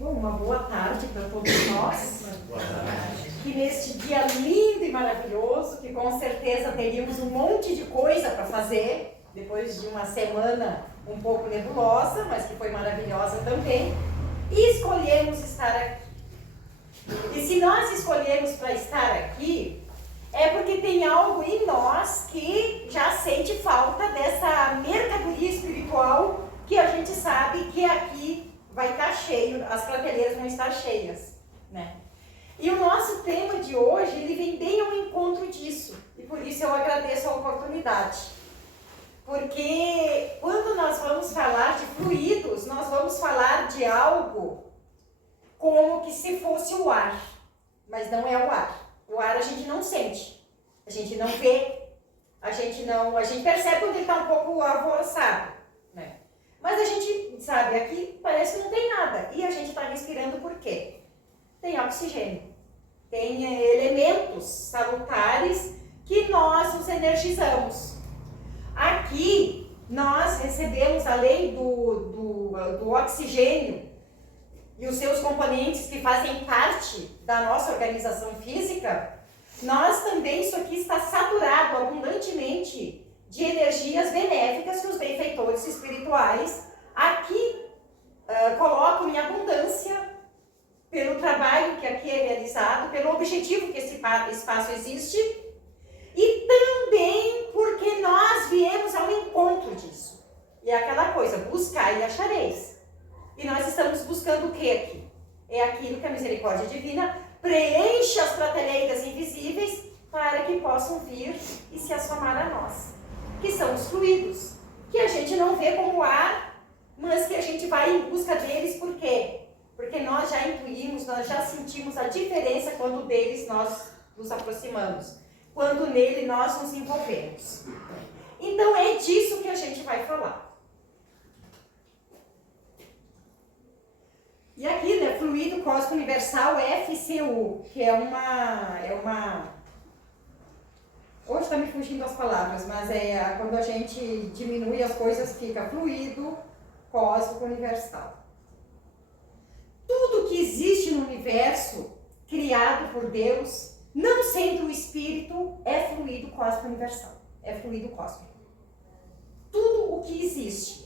Bom, uma boa tarde para todos nós. Boa tarde. Que neste dia lindo e maravilhoso, que com certeza teríamos um monte de coisa para fazer, depois de uma semana um pouco nebulosa, mas que foi maravilhosa também, e escolhemos estar aqui. E se nós escolhemos para estar aqui, é porque tem algo em nós que já sente falta dessa mercadoria espiritual que a gente sabe que aqui vai estar cheio, as prateleiras vão estar cheias, né? E o nosso tema de hoje, ele vem bem ao encontro disso, e por isso eu agradeço a oportunidade. Porque quando nós vamos falar de fluidos, nós vamos falar de algo como que se fosse o ar, mas não é o ar. O ar a gente não sente, a gente não vê, a gente percebe quando ele está um pouco alvoroçado, né? Mas a gente sabe, aqui parece que não tem nada. E a gente está respirando por quê? Tem oxigênio. Tem elementos salutares que nós nos energizamos. Aqui, nós recebemos, além do oxigênio e os seus componentes que fazem parte da nossa organização física, nós também, isso aqui está saturado abundantemente de energias benéficas que os benfeitores espirituais aqui colocam em abundância pelo trabalho que aqui é realizado, pelo objetivo que esse espaço existe e também porque nós viemos ao encontro disso. E é aquela coisa, buscar e achareis. E nós estamos buscando o que aqui? É aquilo que a misericórdia divina preenche as prateleiras invisíveis para que possam vir e se assomar a nós, que são os fluidos, que a gente não vê como ar, mas que a gente vai em busca deles, por quê? Porque nós já intuímos, nós já sentimos a diferença quando deles nós nos aproximamos, quando nele nós nos envolvemos. Então é disso que a gente vai falar. E aqui, né, fluido cósmico universal FCU, que é uma hoje está me fugindo as palavras, mas quando a gente diminui as coisas, fica fluido cósmico universal. Tudo que existe no universo, criado por Deus, não sendo o espírito, é fluido cósmico universal. É fluido cósmico. Tudo o que existe.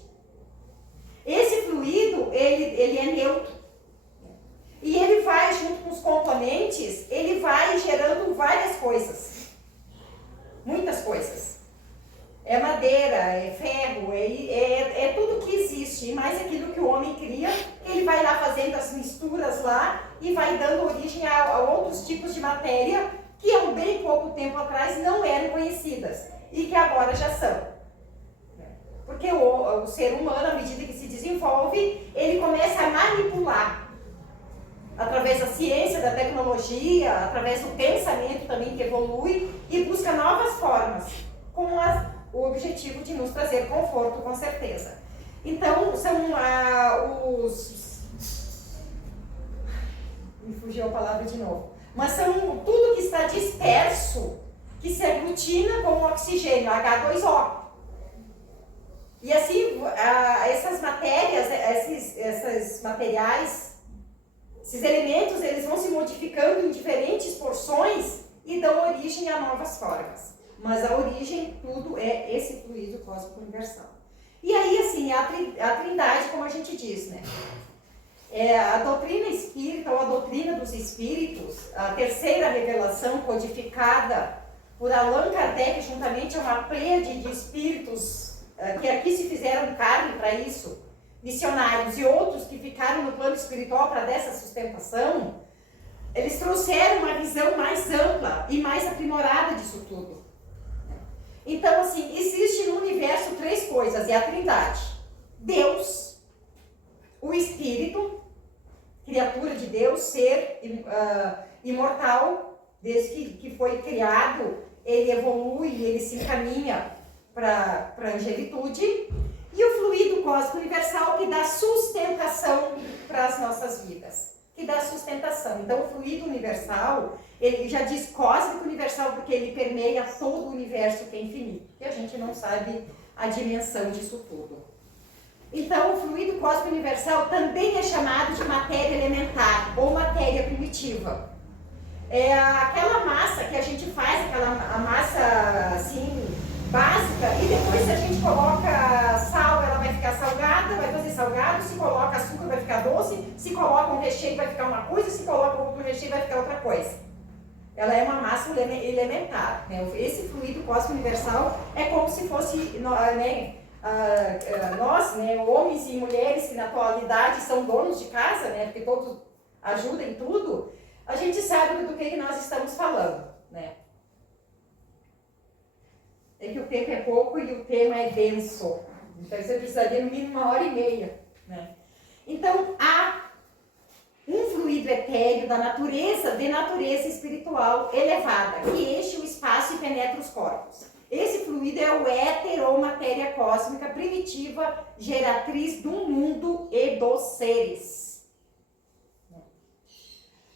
Esse fluido, ele é neutro. E ele vai, junto com os componentes, ele vai gerando várias coisas. Muitas coisas. É madeira, é ferro, é tudo que existe. E mais aquilo que o homem cria, ele vai lá fazendo as misturas lá e vai dando origem a outros tipos de matéria que há um bem pouco tempo atrás não eram conhecidas e que agora já são. Porque o ser humano, à medida que se desenvolve, ele começa a manipular através da ciência, da tecnologia, através do pensamento também que evolui e busca novas formas, com o objetivo de nos trazer conforto, com certeza. Então, são me fugiu a palavra de novo. Mas são tudo que está disperso, que se aglutina com o oxigênio, H2O. E assim, essas matérias, esses materiais, esses elementos, eles vão se modificando em diferentes porções e dão origem a novas formas. Mas a origem, tudo é esse fluido cósmico universal. E aí, assim, a trindade, como a gente diz, né? A doutrina espírita, ou a doutrina dos espíritos, a terceira revelação codificada por Allan Kardec, juntamente a uma pleiade de espíritos que aqui se fizeram carne para isso, missionários e outros que ficaram no plano espiritual para dessa sustentação, eles trouxeram uma visão mais ampla e mais aprimorada disso tudo. Então, assim, existe no universo três coisas, é a trindade. Deus, o Espírito, criatura de Deus, ser imortal, desde que foi criado, ele evolui, ele se encaminha para a angelitude, e o fluido cósmico universal que dá sustentação para as nossas vidas, que dá sustentação. Então, o fluido universal, ele já diz cósmico universal porque ele permeia todo o universo que é infinito, que a gente não sabe a dimensão disso tudo. Então, o fluido cósmico universal também é chamado de matéria elementar ou matéria primitiva. É aquela massa que a gente faz, a massa assim, básica, e depois se a gente coloca sal, ela vai ficar salgada, vai fazer salgado, se coloca açúcar vai ficar doce, se coloca um recheio vai ficar uma coisa, se coloca outro recheio vai ficar outra coisa. Ela é uma massa elementar, né? Esse fluido cósmico universal é como se fosse, né, nós, né, homens e mulheres que na atualidade são donos de casa, né, porque todos ajudam em tudo, a gente sabe do que nós estamos falando, né? É que o tempo é pouco e o tema é denso, então você precisaria no mínimo 1h30, né? Então, há um fluido etéreo de natureza espiritual elevada, que enche o espaço e penetra os corpos. Esse fluido é o éter ou matéria cósmica primitiva, geratriz do mundo e dos seres.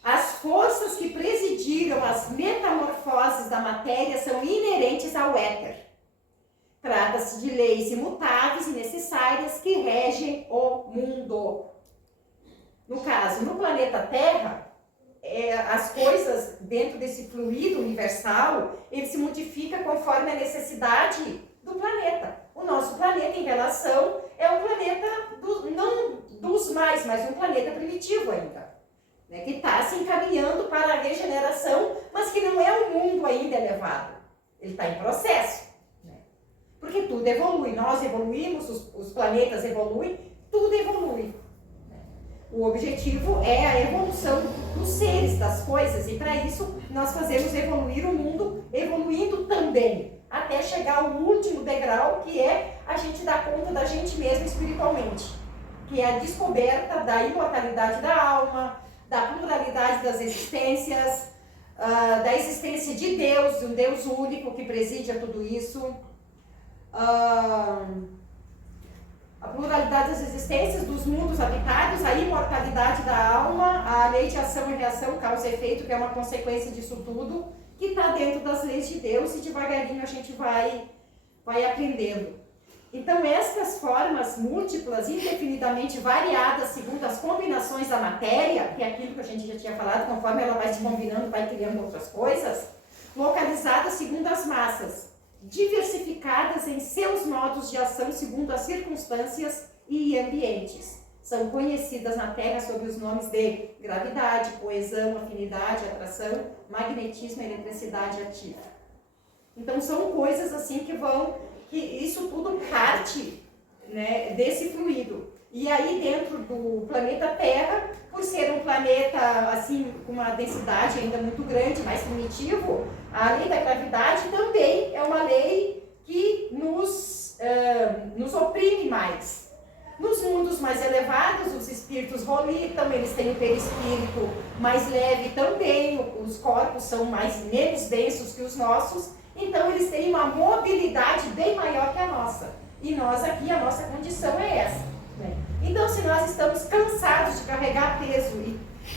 As forças que presidiram as metamorfoses da matéria são inerentes ao éter. Trata-se de leis imutáveis e necessárias que regem o mundo. No caso, no planeta Terra, as coisas dentro desse fluido universal, ele se modifica conforme a necessidade do planeta. O nosso planeta, em relação, é um planeta, não dos mais, mas um planeta primitivo ainda, né, que está se encaminhando para a regeneração, mas que não é um mundo ainda elevado. Ele está em processo, né, porque tudo evolui. Nós evoluímos, os planetas evoluem, tudo evolui. O objetivo é a evolução dos seres, das coisas, e para isso nós fazemos evoluir o mundo, evoluindo também, até chegar ao último degrau, que é a gente dar conta da gente mesmo espiritualmente, que é a descoberta da imortalidade da alma, da pluralidade das existências, da existência de Deus, de um Deus único que preside a tudo isso, a pluralidade das existências, dos mundos habitados, a imortalidade da alma, a lei de ação e reação, causa e efeito, que é uma consequência disso tudo, que está dentro das leis de Deus, e devagarinho a gente vai aprendendo. Então, estas formas múltiplas, indefinidamente variadas, segundo as combinações da matéria, que é aquilo que a gente já tinha falado, conforme ela vai se combinando, vai criando outras coisas, localizadas segundo as massas, diversificadas em seus modos de ação segundo as circunstâncias e ambientes. São conhecidas na Terra sob os nomes de gravidade, coesão, afinidade, atração, magnetismo, eletricidade ativa. Então são coisas assim que isso tudo parte, né, desse fluido. E aí dentro do planeta Terra, por ser um planeta assim com uma densidade ainda muito grande, mais primitivo, a lei da gravidade também é uma lei que nos oprime mais. Nos mundos mais elevados, os espíritos volitam, eles têm o perispírito mais leve também, os corpos são menos densos que os nossos, então eles têm uma mobilidade bem maior que a nossa. E nós aqui, a nossa condição é essa, né? Então, se nós estamos cansados de carregar peso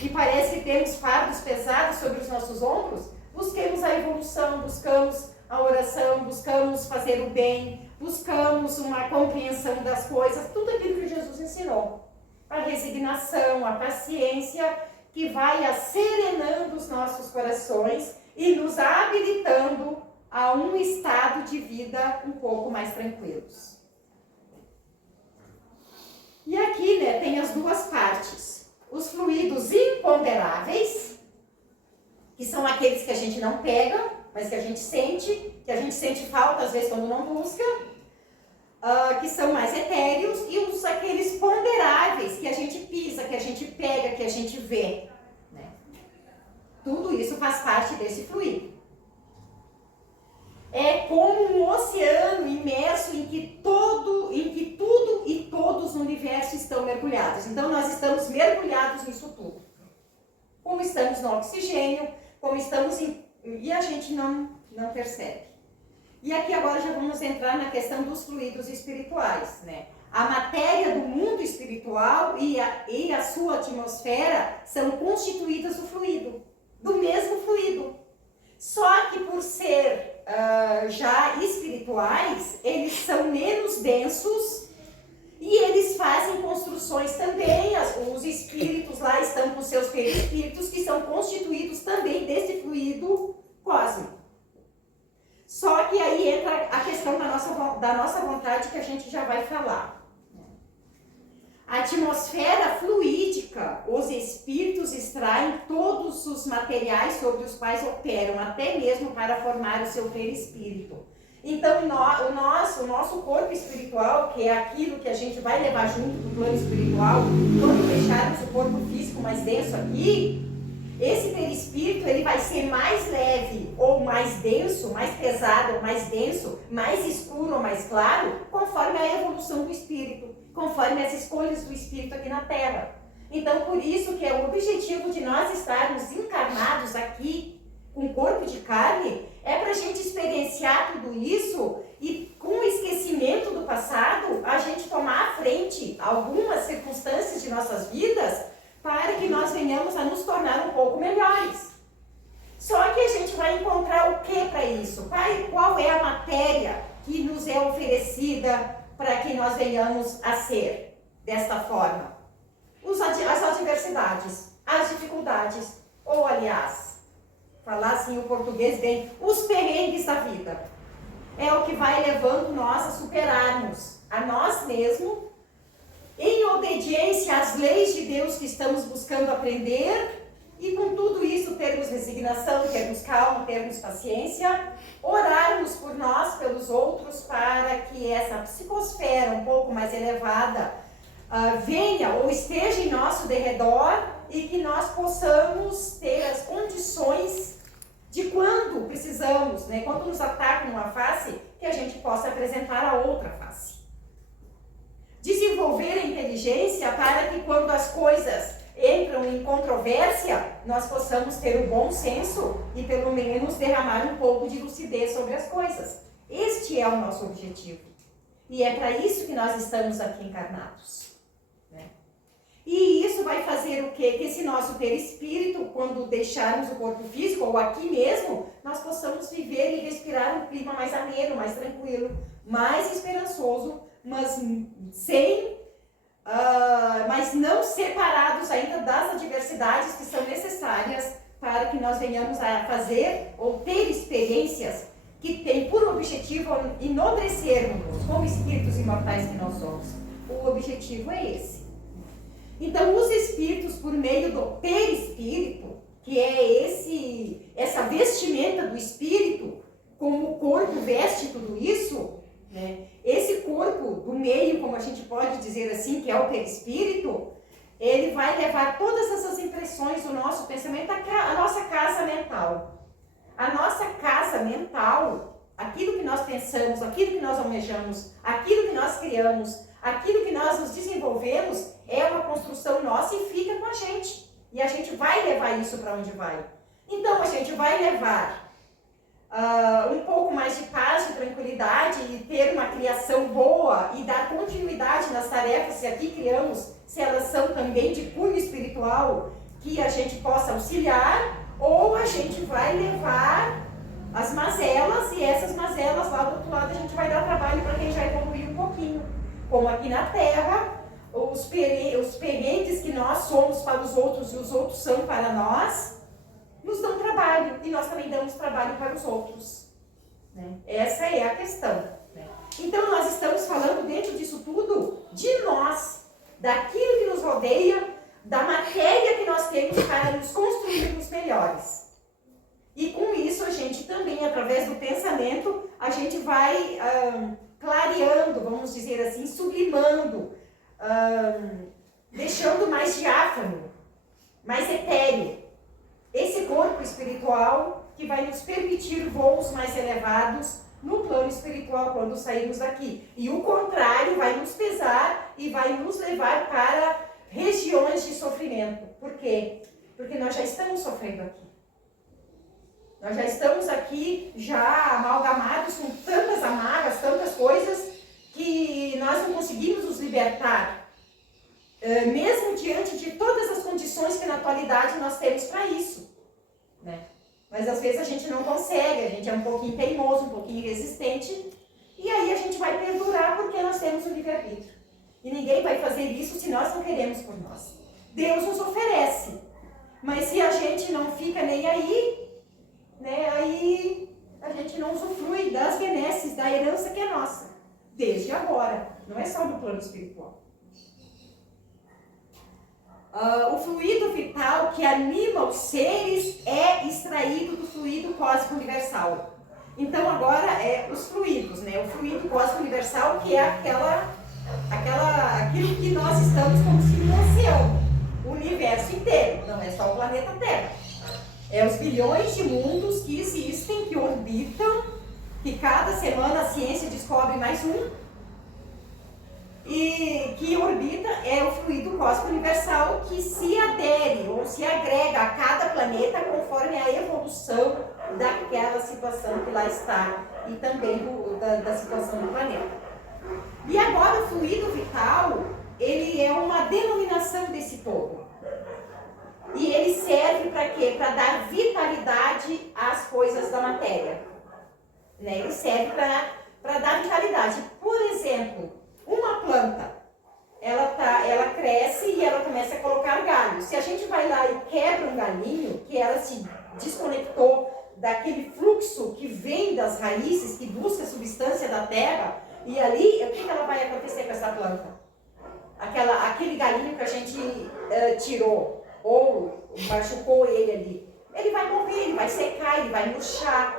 e parece que temos fardos pesados sobre os nossos ombros, busquemos a evolução, buscamos a oração, buscamos fazer o bem, buscamos uma compreensão das coisas, tudo aquilo que Jesus ensinou. A resignação, a paciência, que vai serenando os nossos corações e nos habilitando a um estado de vida um pouco mais tranquilos. E aqui, né, tem as duas partes. Os fluidos imponderáveis, que são aqueles que a gente não pega, mas que a gente sente falta às vezes quando não busca, que são mais etéreos, e aqueles ponderáveis, que a gente pisa, que a gente pega, que a gente vê, né? Tudo isso faz parte desse fluido. É como um oceano imerso em que tudo e todos no universo estão mergulhados. Então nós estamos mergulhados nisso tudo. Como estamos no oxigênio, como estamos e a gente não percebe. E aqui agora já vamos entrar na questão dos fluidos espirituais, né? A matéria do mundo espiritual e a sua atmosfera são constituídas do fluido, do mesmo fluido. Só que por ser já espirituais, eles são menos densos E eles fazem construções também, os espíritos lá estão com seus perispíritos, que são constituídos também desse fluido cósmico. Só que aí entra a questão da nossa vontade, que a gente já vai falar. A atmosfera fluídica, os espíritos extraem todos os materiais sobre os quais operam, até mesmo para formar o seu perispírito. Então, o nosso corpo espiritual, que é aquilo que a gente vai levar junto do plano espiritual, quando deixarmos o corpo físico mais denso aqui, esse perispírito ele vai ser mais leve ou mais denso, mais pesado ou mais denso, mais escuro ou mais claro, conforme a evolução do espírito, conforme as escolhas do espírito aqui na Terra. Então, por isso que é o objetivo de nós estarmos encarnados aqui, com corpo de carne, é para a gente experienciar tudo isso e, com o esquecimento do passado, a gente tomar à frente algumas circunstâncias de nossas vidas para que nós venhamos a nos tornar um pouco melhores. Só que a gente vai encontrar o que para isso? Qual é a matéria que nos é oferecida para que nós venhamos a ser desta forma? As adversidades, as dificuldades, ou aliás, falar assim o português bem, os perrengues da vida. É o que vai levando nós a superarmos a nós mesmos, em obediência às leis de Deus que estamos buscando aprender, e com tudo isso termos resignação, termos calma, termos paciência, orarmos por nós, pelos outros, para que essa psicosfera um pouco mais elevada venha ou esteja em nosso derredor, e que nós possamos ter as condições de quando precisamos, né, quando nos atacam uma face, que a gente possa apresentar a outra face. Desenvolver a inteligência para que quando as coisas entram em controvérsia, nós possamos ter o bom senso e pelo menos derramar um pouco de lucidez sobre as coisas. Este é o nosso objetivo. E é para isso que nós estamos aqui encarnados. E isso vai fazer o quê? Que esse nosso perispírito, quando deixarmos o corpo físico, ou aqui mesmo, nós possamos viver e respirar um clima mais ameno, mais tranquilo, mais esperançoso, mas mas não separados ainda das adversidades que são necessárias para que nós venhamos a fazer ou ter experiências que têm por objetivo enobrecermos como espíritos imortais que nós somos. O objetivo é esse. Então, os espíritos, por meio do perispírito, que é essa vestimenta do espírito, como o corpo veste tudo isso, né? Esse corpo do meio, como a gente pode dizer assim, que é o perispírito, ele vai levar todas essas impressões do nosso pensamento à nossa casa mental. A nossa casa mental, aquilo que nós pensamos, aquilo que nós almejamos, aquilo que nós criamos, aquilo que nós nos desenvolvemos, é uma construção nossa e fica com a gente. E a gente vai levar isso para onde vai. Então, a gente vai levar um pouco mais de paz, de tranquilidade e ter uma criação boa e dar continuidade nas tarefas que aqui criamos, se elas são também de cunho espiritual, que a gente possa auxiliar, ou a gente vai levar as mazelas, e essas mazelas lá do outro lado a gente vai dar trabalho para quem já evoluiu um pouquinho. Como aqui na Terra, os perrengues que nós somos para os outros e os outros são para nós, nos dão trabalho, e nós também damos trabalho para os outros. Né? Essa é a questão. Né? Então, nós estamos falando dentro disso tudo de nós, daquilo que nos rodeia, da matéria que nós temos para nos construirmos melhores. E com isso, a gente também, através do pensamento, a gente vai clareando, vamos dizer assim, sublimando, deixando mais diáfano, mais etéreo, esse corpo espiritual que vai nos permitir voos mais elevados no plano espiritual quando sairmos daqui. E o contrário vai nos pesar e vai nos levar para regiões de sofrimento. Por quê? Porque nós já estamos sofrendo aqui. Nós já estamos aqui já amalgamados com tantas amarras, tantas coisas que nós não conseguimos nos libertar. Mesmo diante de todas as condições que na atualidade nós temos para isso, né? Mas às vezes a gente não consegue, a gente é um pouquinho teimoso, um pouquinho resistente, e aí a gente vai perdurar porque nós temos o livre-arbítrio. E ninguém vai fazer isso se nós não queremos por nós. Deus nos oferece. Mas se a gente não fica nem aí, né, aí a gente não usufrui das benesses, da herança que é nossa. Desde agora. Não é só no plano espiritual. O fluido vital que anima os seres é extraído do fluido cósmico universal. Então agora é os fluidos, né? O fluido cósmico universal, que é aquilo que nós estamos como se no oceano, o universo inteiro, não é só o planeta Terra. É os bilhões de mundos que existem, que orbitam, que cada semana a ciência descobre mais um, e que orbita é o fluido cósmico universal que se adere ou se agrega a cada planeta conforme a evolução daquela situação que lá está e também da situação do planeta. E agora o fluido vital, ele é uma denominação desse todo. E ele serve para quê? Para dar vitalidade às coisas da matéria. Né? Ele serve para dar vitalidade. Por exemplo, uma planta, ela cresce e ela começa a colocar galhos. Se a gente vai lá e quebra um galinho, que ela se desconectou daquele fluxo que vem das raízes, que busca a substância da terra, e ali, o que ela vai acontecer com essa planta? Aquele galinho que a gente tirou, ou machucou ele ali, ele vai morrer, ele vai secar, ele vai murchar.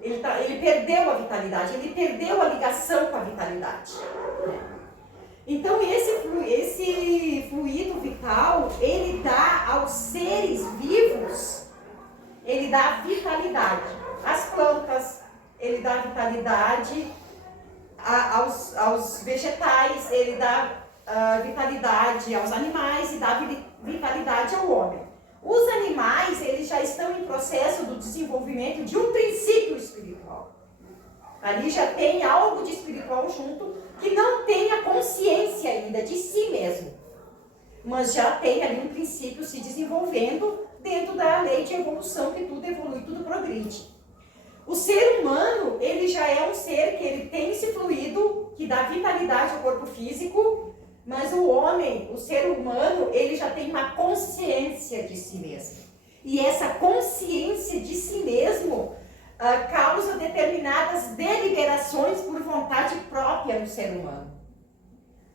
Ele perdeu a vitalidade, ele perdeu a ligação com a vitalidade. Então esse fluido vital, ele dá aos seres vivos, ele dá vitalidade. Às plantas, ele dá vitalidade. Aos vegetais, ele dá vitalidade. Aos animais, e dá vitalidade ao homem. Os animais, eles já estão em processo do desenvolvimento de um princípio espiritual. Ali já tem algo de espiritual junto, que não tem a consciência ainda de si mesmo. Mas já tem ali um princípio se desenvolvendo dentro da lei de evolução, que tudo evolui, tudo progride. O ser humano, ele já é um ser que ele tem esse fluido que dá vitalidade ao corpo físico, mas o homem, o ser humano, ele já tem uma consciência de si mesmo. E essa consciência de si mesmo causa determinadas deliberações por vontade própria no ser humano.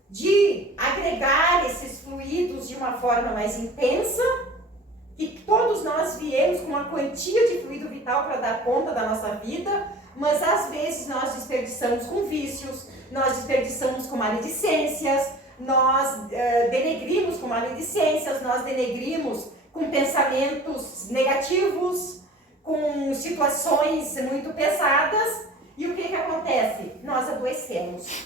De agregar esses fluidos de uma forma mais intensa, que todos nós viemos com uma quantia de fluido vital para dar conta da nossa vida, mas às vezes nós desperdiçamos com vícios, nós desperdiçamos com maledicências, nós denegrimos com maledicências, nós denegrimos com pensamentos negativos, com situações muito pesadas, e o que acontece? Nós adoecemos.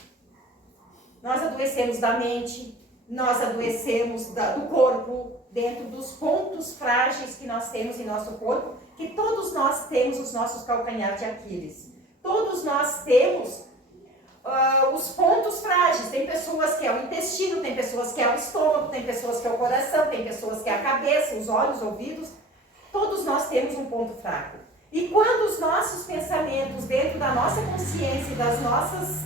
Nós adoecemos da mente, nós adoecemos do corpo, dentro dos pontos frágeis que nós temos em nosso corpo, que todos nós temos os nossos calcanhares de Aquiles. Todos nós temos os pontos frágeis. Tem pessoas que é o intestino, tem pessoas que é o estômago, tem pessoas que é o coração, tem pessoas que é a cabeça, os olhos, os ouvidos. Todos nós temos um ponto fraco. E quando os nossos pensamentos, dentro da nossa consciência,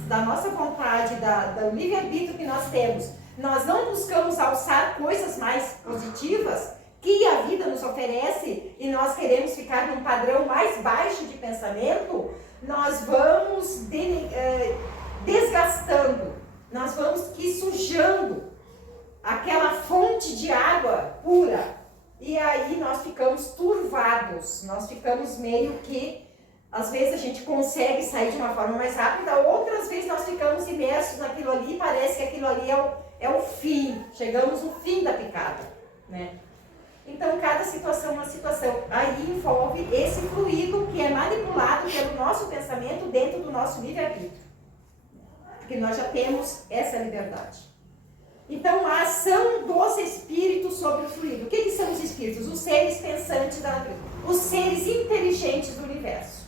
da nossa vontade, do livre-arbítrio que nós temos, nós não buscamos alçar coisas mais positivas que a vida nos oferece, e nós queremos ficar num padrão mais baixo de pensamento, nós vamos desgastando, nós vamos sujando aquela fonte de água pura, e aí nós ficamos turvados, nós ficamos meio que, às vezes a gente consegue sair de uma forma mais rápida, outras vezes nós ficamos imersos naquilo ali, e parece que aquilo ali é o fim, chegamos no fim da picada, né? Então, cada situação é uma situação. Aí envolve esse fluido que é manipulado pelo nosso pensamento dentro do nosso livre-arbítrio. Porque nós já temos essa liberdade. Então, a ação dos espíritos sobre o fluido. O que são os espíritos? Os seres pensantes da natureza. Os seres inteligentes do universo.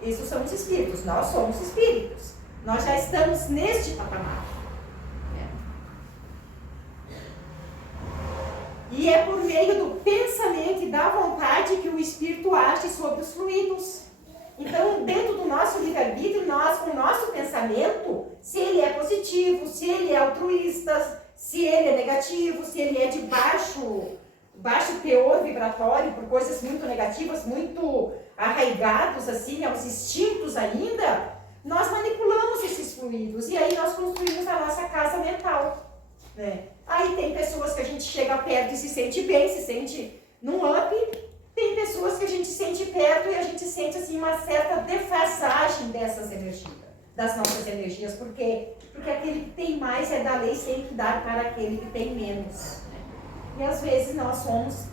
Esses são os espíritos. Nós somos espíritos. Nós já estamos neste patamar. E é por meio do pensamento e da vontade que o espírito age sobre os fluidos. Então, dentro do nosso livre-arbítrio, nós, com o nosso pensamento, se ele é positivo, se ele é altruísta, se ele é negativo, se ele é de baixo teor vibratório, por coisas muito negativas, muito arraigados, assim, aos instintos ainda, nós manipulamos esses fluidos e aí nós construímos a nossa casa mental, né? Aí tem pessoas que a gente chega perto e se sente bem, se sente num up. Tem pessoas que a gente sente perto e a gente sente assim uma certa defasagem dessas energias, das nossas energias. Por quê? Porque aquele que tem mais é da lei sempre dar para aquele que tem menos. E às vezes nós somos,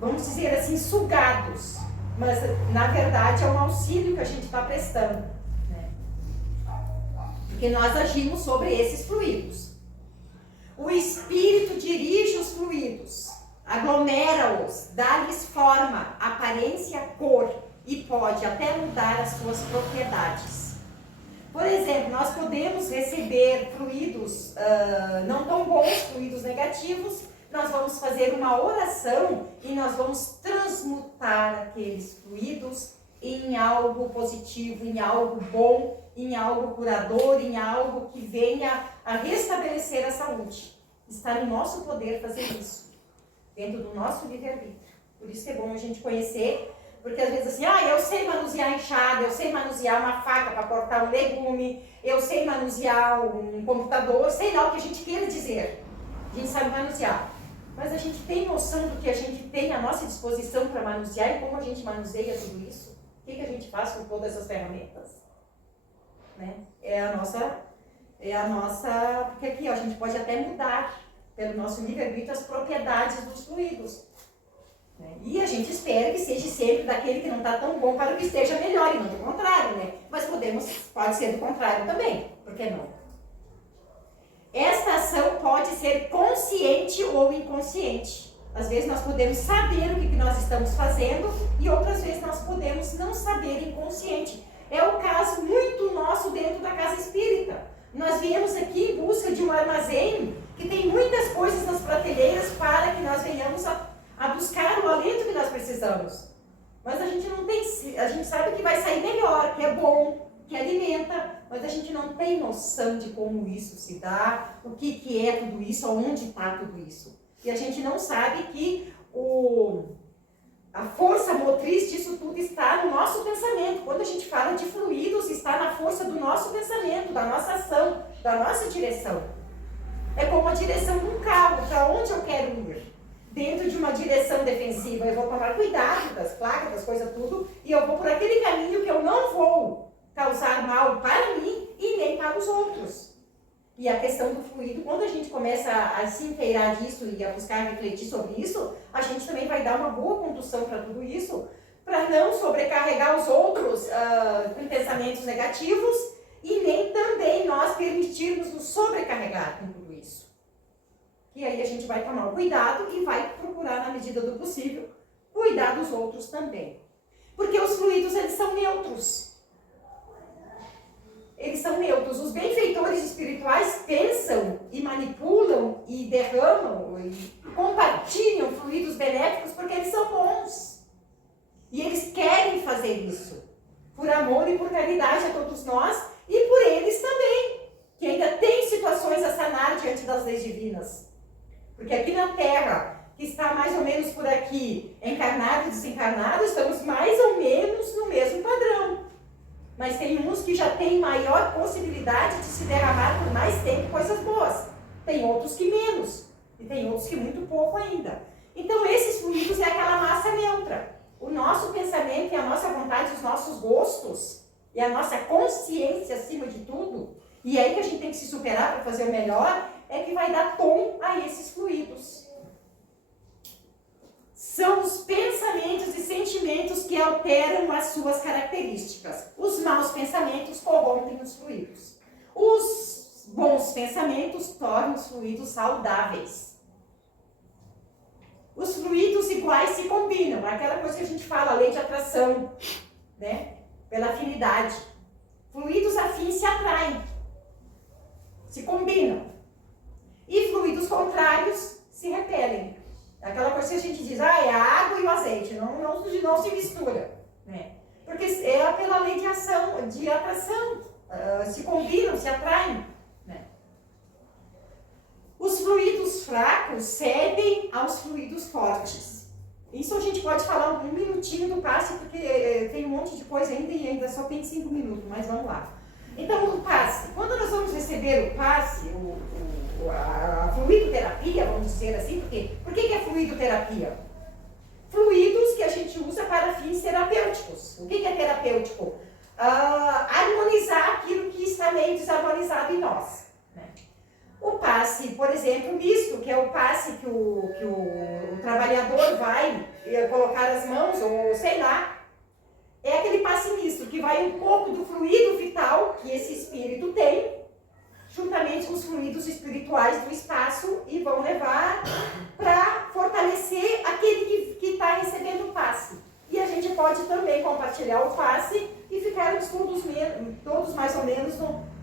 vamos dizer assim, sugados. Mas na verdade é um auxílio que a gente está prestando, né? Porque nós agimos sobre esses fluidos. O espírito dirige os fluidos, aglomera-os, dá-lhes forma, aparência, cor e pode até mudar as suas propriedades. Por exemplo, nós podemos receber fluidos não tão bons, fluidos negativos. Nós vamos fazer uma oração e nós vamos transmutar aqueles fluidos em algo positivo, em algo bom, em algo curador, em algo que venha a restabelecer a saúde. Está no nosso poder fazer isso, dentro do nosso livre-arbítrio. Por isso que é bom a gente conhecer, porque às vezes assim, eu sei manusear enxada, eu sei manusear uma faca para cortar um legume, eu sei manusear um computador, sei lá o que a gente queira dizer. A gente sabe manusear. Mas a gente tem noção do que a gente tem à nossa disposição para manusear e como a gente manuseia tudo isso? O que a gente faz com todas essas ferramentas? Né? É a nossa, porque aqui a gente pode até mudar pelo nosso livre-arbítrio as propriedades dos fluidos. Né? E a gente espera que seja sempre daquele que não está tão bom para que esteja melhor, e não do contrário, né? Mas pode ser do contrário também, por que não? Esta ação pode ser consciente ou inconsciente. Às vezes nós podemos saber o que nós estamos fazendo e outras vezes nós podemos não saber inconsciente. É o caso muito nosso dentro da casa espírita. Nós viemos aqui em busca de um armazém que tem muitas coisas nas prateleiras para que nós venhamos a buscar o alento que nós precisamos. Mas a gente não tem, a gente sabe que vai sair melhor, que é bom, que alimenta, mas a gente não tem noção de como isso se dá, o que é tudo isso, aonde está tudo isso. E a gente não sabe que a força motriz disso tudo está no nosso pensamento. Quando a gente fala de fluidos, está na força do nosso pensamento, da nossa ação, da nossa direção. É como a direção de um carro, para onde eu quero ir. Dentro de uma direção defensiva, eu vou tomar cuidado das placas, das coisas tudo, e eu vou por aquele caminho que eu não vou causar mal para mim e nem para os outros. E a questão do fluido, quando a gente começa a se inteirar disso e a buscar refletir sobre isso, a gente também vai dar uma boa condução para tudo isso, para não sobrecarregar os outros com pensamentos negativos e nem também nós permitirmos nos sobrecarregar com tudo isso. E aí a gente vai tomar o cuidado e vai procurar, na medida do possível, cuidar dos outros também. Porque os fluidos, eles são neutros. Eles são neutros. Os benfeitores espirituais pensam e manipulam e derramam e compartilham fluidos benéficos porque eles são bons. E eles querem fazer isso. Por amor e por caridade a todos nós e por eles também. Que ainda tem situações a sanar diante das leis divinas. Porque aqui na Terra, que está mais ou menos por aqui, encarnado e desencarnado, estamos mais ou menos no mesmo padrão. Mas tem uns que já têm maior possibilidade de se derramar por mais tempo coisas boas. Tem outros que menos. E tem outros que muito pouco ainda. Então esses fluidos é aquela massa neutra. O nosso pensamento e a nossa vontade, os nossos gostos e a nossa consciência acima de tudo, e aí que a gente tem que se superar para fazer o melhor, é que vai dar tom a esses fluidos. São os pensamentos e sentimentos que alteram as suas características. Os maus pensamentos corrompem os fluidos. Os bons pensamentos tornam os fluidos saudáveis. Os fluidos iguais se combinam. Aquela coisa que a gente fala, a lei de atração, né? Pela afinidade. Fluidos afins se atraem, se combinam. E fluidos contrários se repelem. Aquela coisa que a gente diz, é a água e o azeite, não se mistura. Né? Porque é pela lei de ação, de atração, se combinam, se atraem. Né? Os fluidos fracos cedem aos fluidos fortes. Isso a gente pode falar um minutinho do passe, porque tem um monte de coisa ainda e ainda só tem 5 minutos, mas vamos lá. Então, o passe, quando nós vamos receber o passe, a fluidoterapia, vamos dizer assim, por que é fluidoterapia? Fluidos que a gente usa para fins terapêuticos. O que é terapêutico? Harmonizar aquilo que está meio desarmonizado em nós. Né? O passe, por exemplo, misto, que é o passe que o trabalhador vai colocar as mãos, ou sei lá, é aquele passe misto, que vai um pouco do fluido vital que esse espírito tem, juntamente com os fluidos espirituais do espaço, e vão levar para fortalecer aquele que está recebendo o passe. E a gente pode também compartilhar o passe e ficarmos todos mais ou menos,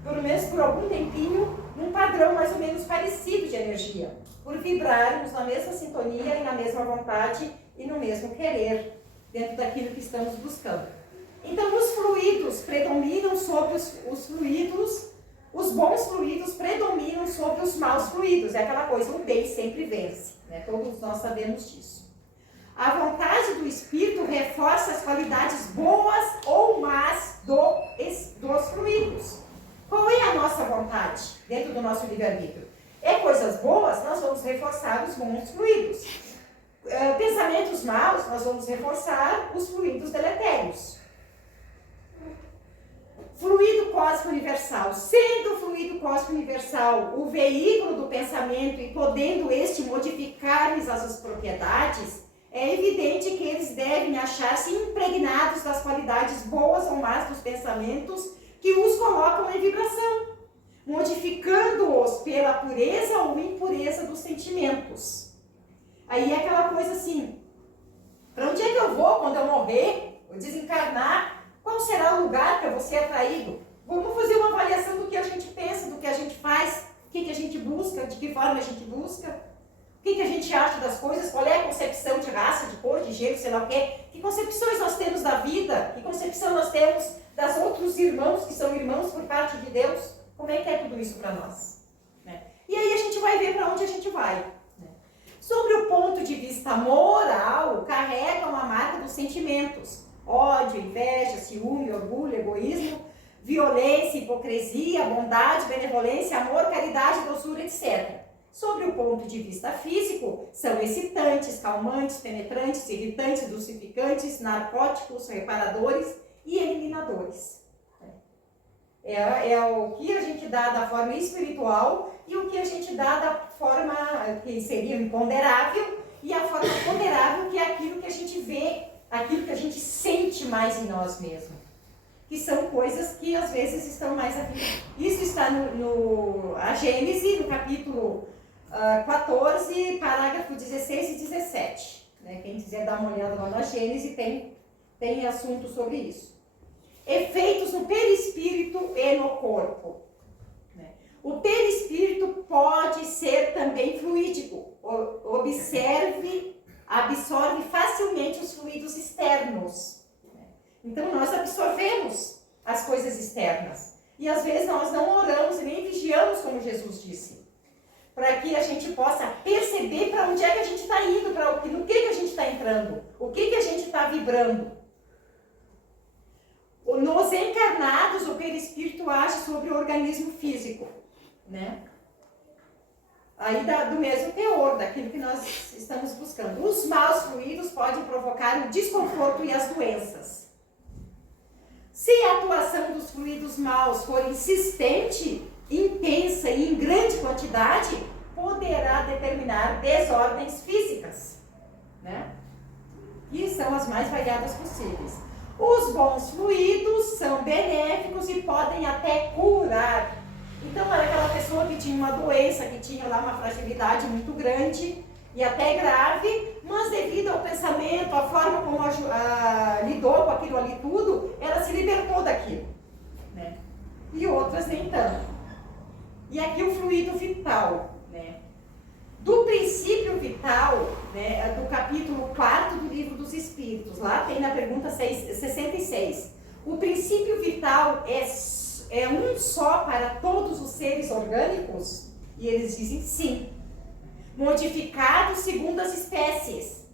pelo menos por algum tempinho, num padrão mais ou menos parecido de energia, por vibrarmos na mesma sintonia e na mesma vontade e no mesmo querer, dentro daquilo que estamos buscando. Então, os fluidos predominam sobre os fluidos, os bons fluidos predominam sobre os maus fluidos. É aquela coisa, o bem sempre vence, né? Todos nós sabemos disso. A vontade do espírito reforça as qualidades boas ou más dos fluidos. Qual é a nossa vontade dentro do nosso livre-arbítrio? É coisas boas, nós vamos reforçar os bons fluidos. Pensamentos maus, nós vamos reforçar os fluidos deletérios. Fluido cósmico universal. Sendo o fluido cósmico universal o veículo do pensamento e podendo este modificar-lhes as suas propriedades, é evidente que eles devem achar-se impregnados das qualidades boas ou más dos pensamentos que os colocam em vibração, modificando-os pela pureza ou impureza dos sentimentos. Aí é aquela coisa assim, para onde é que eu vou quando eu morrer, ou desencarnar? Qual será o lugar que eu vou ser atraído? Vamos fazer uma avaliação do que a gente pensa, do que a gente faz, o que a gente busca, de que forma a gente busca, o que a gente acha das coisas, qual é a concepção de raça, de cor, de gênero, sei lá o quê. Que concepções nós temos da vida, que concepção nós temos das outros irmãos, que são irmãos por parte de Deus. Como é que é tudo isso para nós? Né? E aí a gente vai ver para onde a gente vai. Né? Sobre o ponto de vista moral, carregam a marca dos sentimentos. Ódio, inveja, ciúme, orgulho, egoísmo, violência, hipocrisia, bondade, benevolência, amor, caridade, doçura, etc. Sobre o ponto de vista físico, são excitantes, calmantes, penetrantes, irritantes, dulcificantes, narcóticos, reparadores e eliminadores. É o que a gente dá da forma espiritual e o que a gente dá da forma que seria imponderável, e a forma ponderável, que é aquilo que a gente vê, aquilo que a gente sente mais em nós mesmos, que são coisas que às vezes estão mais aqui. Isso está a Gênese, no capítulo 14, parágrafo 16 e 17. Né? Quem quiser dar uma olhada lá na Gênese tem assunto sobre isso. Efeitos no perispírito e no corpo. Né? O perispírito pode ser também fluídico. Absorve facilmente os fluidos externos. Então, nós absorvemos as coisas externas. E, às vezes, nós não oramos e nem vigiamos, como Jesus disse, para que a gente possa perceber para onde é que a gente está indo, no que a gente está entrando, o que a gente está vibrando. Nos encarnados, o perispírito age sobre o organismo físico, né? Aí do mesmo teor, daquilo que nós estamos buscando. Os maus fluidos podem provocar o desconforto e as doenças. Se a atuação dos fluidos maus for insistente, intensa e em grande quantidade, poderá determinar desordens físicas, né? Que são as mais variadas possíveis. Os bons fluidos são benéficos e podem até curar. Então, era aquela pessoa que tinha uma doença, que tinha lá uma fragilidade muito grande e até grave, mas devido ao pensamento, a forma como lidou com aquilo ali tudo, ela se libertou daquilo. Né? E outras nem tanto. E aqui o fluido vital. Do princípio vital, né, do capítulo 4 do Livro dos Espíritos, espíritos. Lá tem na pergunta 66. O princípio vital é um só para todos os seres orgânicos? E eles dizem sim. Modificado segundo as espécies.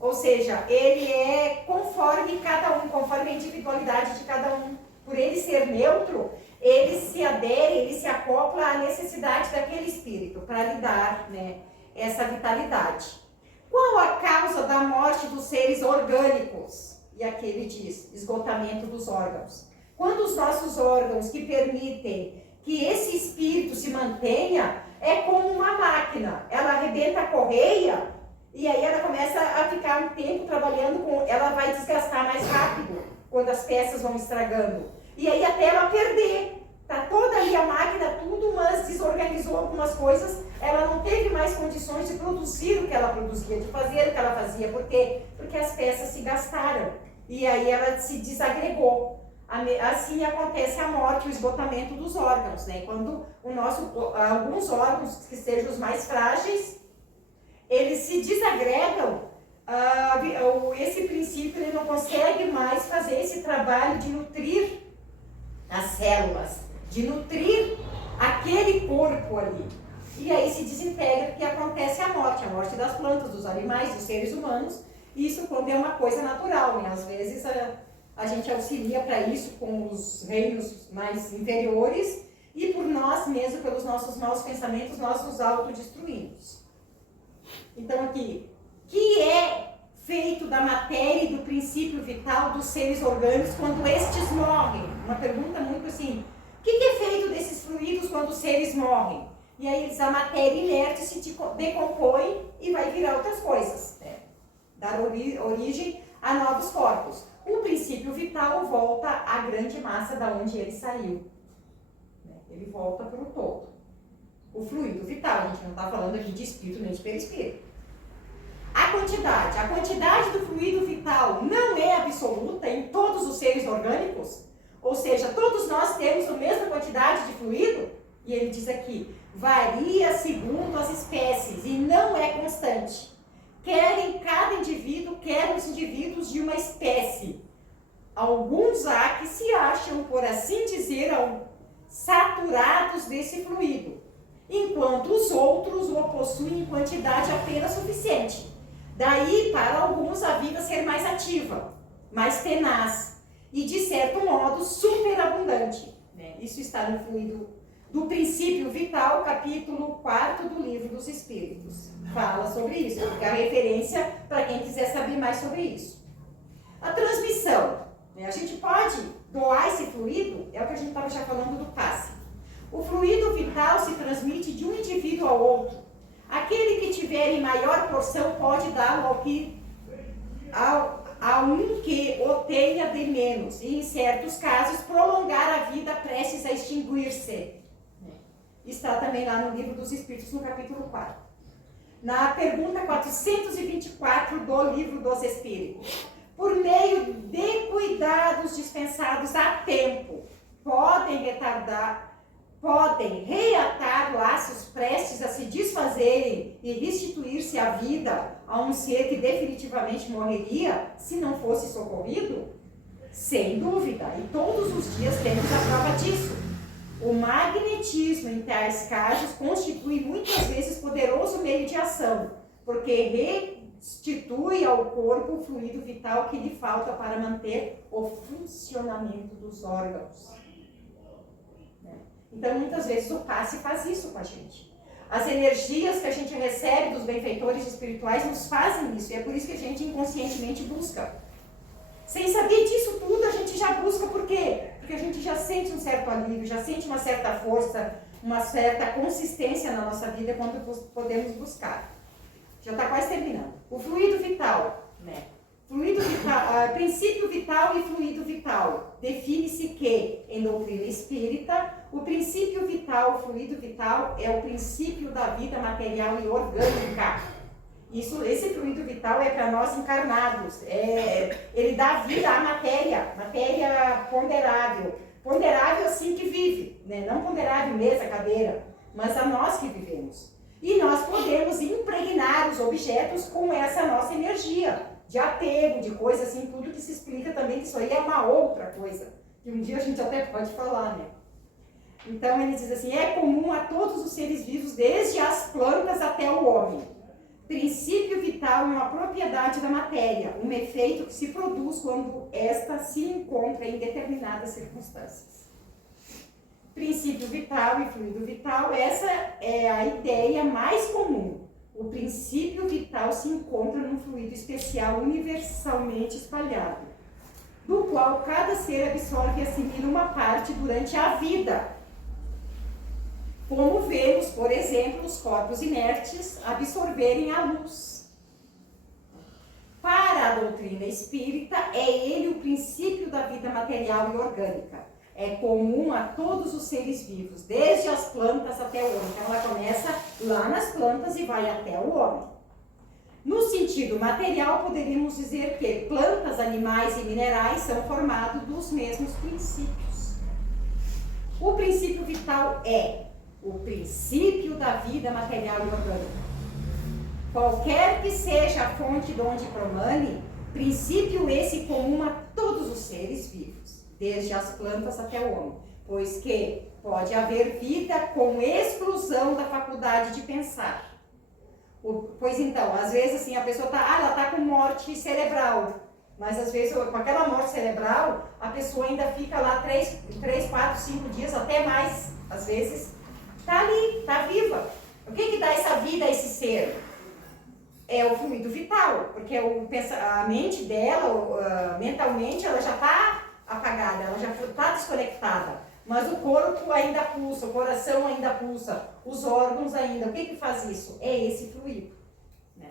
Ou seja, ele é conforme cada um, conforme a individualidade de cada um. Por ele ser neutro, ele se adere, ele se acopla à necessidade daquele espírito para lhe dar, né, essa vitalidade. Qual a causa da morte dos seres orgânicos? E aqui ele diz, esgotamento dos órgãos. Quando os nossos órgãos que permitem que esse espírito se mantenha, é como uma máquina. Ela arrebenta a correia e aí ela começa a ficar um tempo trabalhando com... Ela vai desgastar mais rápido quando as peças vão estragando. E aí até ela perder. Tá toda ali a máquina, tudo, mas desorganizou algumas coisas. Ela não teve mais condições de produzir o que ela produzia, de fazer o que ela fazia. Por quê? Porque as peças se gastaram. E aí ela se desagregou. Assim acontece a morte, o esgotamento dos órgãos, né? Quando alguns órgãos que sejam os mais frágeis, eles se desagregam, esse princípio ele não consegue mais fazer esse trabalho de nutrir as células, de nutrir aquele corpo ali. E aí se desintegra porque acontece a morte das plantas, dos animais, dos seres humanos. Isso quando é uma coisa natural, né? Às vezes a gente auxilia para isso com os reinos mais inferiores e por nós mesmos, pelos nossos maus pensamentos, nós nos autodestruímos. Então aqui, que é feito da matéria e do princípio vital dos seres orgânicos quando estes morrem? Uma pergunta muito assim, o que é feito desses fluidos quando os seres morrem? E aí a matéria inerte se decompõe e vai virar outras coisas, né? Dar origem a novos corpos. O princípio vital volta à grande massa da onde ele saiu. Ele volta para o todo. O fluido vital, a gente não está falando aqui de espírito nem de perispírito. A quantidade do fluido vital não é absoluta em todos os seres orgânicos? Ou seja, todos nós temos a mesma quantidade de fluido? E ele diz aqui, varia segundo as espécies e não é constante. Quer em cada indivíduo, quer nos indivíduos de uma espécie. Alguns há que se acham, por assim dizer, saturados desse fluido, enquanto os outros o possuem em quantidade apenas suficiente. Daí, para alguns, a vida ser mais ativa, mais tenaz e, de certo modo, superabundante. Isso está no fluido do princípio vital, capítulo 4 do Livro dos Espíritos. Fala sobre isso, fica a referência para quem quiser saber mais sobre isso. A transmissão. A gente pode doar esse fluido, é o que a gente estava já falando do passe. O fluido vital se transmite de um indivíduo ao outro. Aquele que tiver em maior porção pode dá-lo a um que o tenha de menos, e em certos casos prolongar a vida prestes a extinguir-se. Está também lá no Livro dos Espíritos, no capítulo 4. Na pergunta 424 do Livro dos Espíritos. Por meio de cuidados dispensados a tempo, podem reatar laços prestes a se desfazerem e restituir-se à vida a um ser que definitivamente morreria se não fosse socorrido? Sem dúvida, e todos os dias temos a prova disso. O magnetismo em tais casos constitui muitas vezes poderoso meio de ação, porque restitui ao corpo o fluido vital que lhe falta para manter o funcionamento dos órgãos. Então, muitas vezes o passe faz isso com a gente. As energias que a gente recebe dos benfeitores espirituais nos fazem isso, e é por isso que a gente inconscientemente busca. Sem saber disso tudo, a gente já busca, por quê? Porque a gente já sente um certo alívio, já sente uma certa força, uma certa consistência na nossa vida quando podemos buscar. Já está quase terminando. O fluido vital, né? Fluido vital, princípio vital e fluido vital. Define-se que, em doutrina espírita, o princípio vital, o fluido vital, é o princípio da vida material e orgânica. Esse fluido vital é para nós encarnados. Ele dá vida à matéria ponderável. Ponderável assim que vive, né? Não ponderável mesa, cadeira, mas a nós que vivemos. E nós podemos impregnar os objetos objetos com essa nossa energia de apego, de coisa assim, tudo que se explica também que isso aí é uma outra coisa, que um dia a gente até pode falar, né? Então ele diz assim, é comum a todos os seres vivos, desde as plantas até o homem. Princípio vital é uma propriedade da matéria, um efeito que se produz quando esta se encontra em determinadas circunstâncias. Princípio vital e fluido vital, essa é a ideia mais comum. O princípio vital se encontra num fluido especial universalmente espalhado, do qual cada ser absorve e assimila uma parte durante a vida. Como vemos, por exemplo, os corpos inertes absorverem a luz. Para a doutrina espírita, é ele o princípio da vida material e orgânica. É comum a todos os seres vivos, desde as plantas até o homem. Então, ela começa lá nas plantas e vai até o homem. No sentido material, poderíamos dizer que plantas, animais e minerais são formados dos mesmos princípios. O princípio vital é o princípio da vida material e orgânica. Qualquer que seja a fonte de onde promane, princípio esse comum a todos os seres vivos, desde as plantas até o homem, pois que pode haver vida com exclusão da faculdade de pensar. Pois então, às vezes assim, a pessoa ela tá com morte cerebral, mas às vezes com aquela morte cerebral, a pessoa ainda fica lá 3, 4, 5 dias, até mais, às vezes, tá ali, tá viva. O que dá essa vida a esse ser? É o fluido vital, porque a mente dela, mentalmente, ela já está apagada, ela já está desconectada, mas o corpo ainda pulsa, o coração ainda pulsa, os órgãos ainda. O que faz isso? É esse fluido. Né?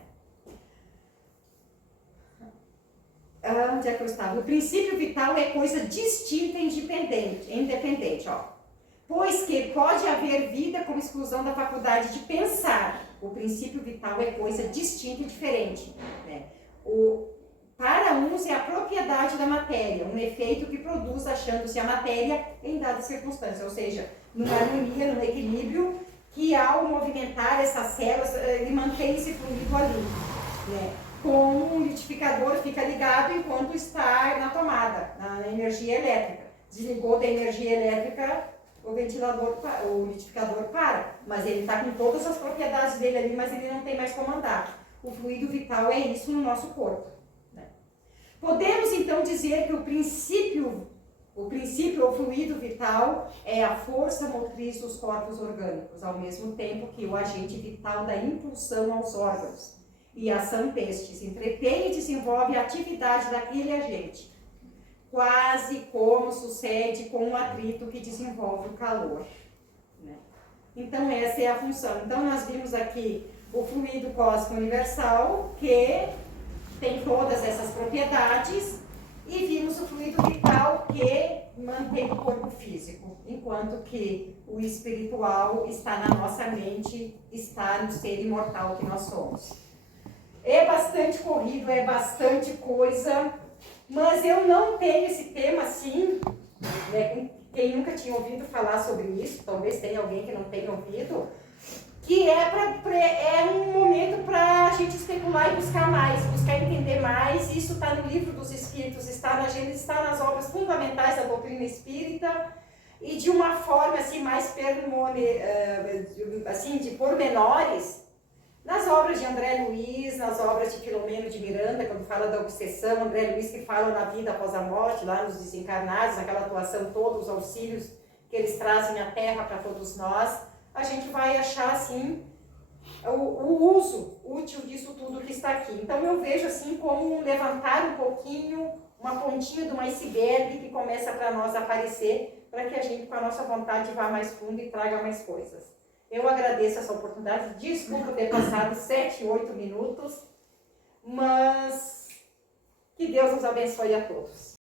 Onde é que eu estava? O princípio vital é coisa distinta e independente, ó. Pois que pode haver vida com exclusão da faculdade de pensar. O princípio vital é coisa distinta e diferente. Né? Para uns é a propriedade da matéria, um efeito que produz achando-se a matéria em dadas circunstâncias, ou seja, numa harmonia, num equilíbrio, que ao movimentar essas células, ele mantém esse fluido ali. Né? Com um liquidificador fica ligado enquanto está na tomada, na energia elétrica. Desligou da energia elétrica, o ventilador, o liquidificador para, mas ele está com todas as propriedades dele ali, mas ele não tem mais como andar. O fluido vital é isso no nosso corpo. Né? Podemos então dizer que o princípio ou fluido vital é a força motriz dos corpos orgânicos, ao mesmo tempo que o agente vital da impulsão aos órgãos e ação destes entretém e desenvolve a atividade daquele agente, quase como sucede com o atrito que desenvolve o calor. Né? Então, essa é a função. Então, nós vimos aqui o fluido cósmico universal, que tem todas essas propriedades, e vimos o fluido vital, que mantém o corpo físico, enquanto que o espiritual está na nossa mente, está no ser imortal que nós somos. É bastante corrido, é bastante coisa, mas eu não tenho esse tema assim, né? Quem nunca tinha ouvido falar sobre isso, talvez tenha alguém que não tenha ouvido, que é um momento para a gente especular e buscar mais, buscar entender mais. Isso está no livro dos Espíritos, está na Gênesis, está nas obras fundamentais da doutrina espírita, e de uma forma assim, mais assim, de pormenores, nas obras de André Luiz, nas obras de Filomeno de Miranda, quando fala da obsessão, André Luiz que fala na vida após a morte, lá nos desencarnados, naquela atuação toda, os auxílios que eles trazem à Terra para todos nós, a gente vai achar assim o uso útil disso tudo que está aqui. Então eu vejo assim como levantar um pouquinho, uma pontinha de um iceberg que começa para nós aparecer, para que a gente com a nossa vontade vá mais fundo e traga mais coisas. Eu agradeço essa oportunidade, desculpa ter passado 7, 8 minutos, mas que Deus nos abençoe a todos.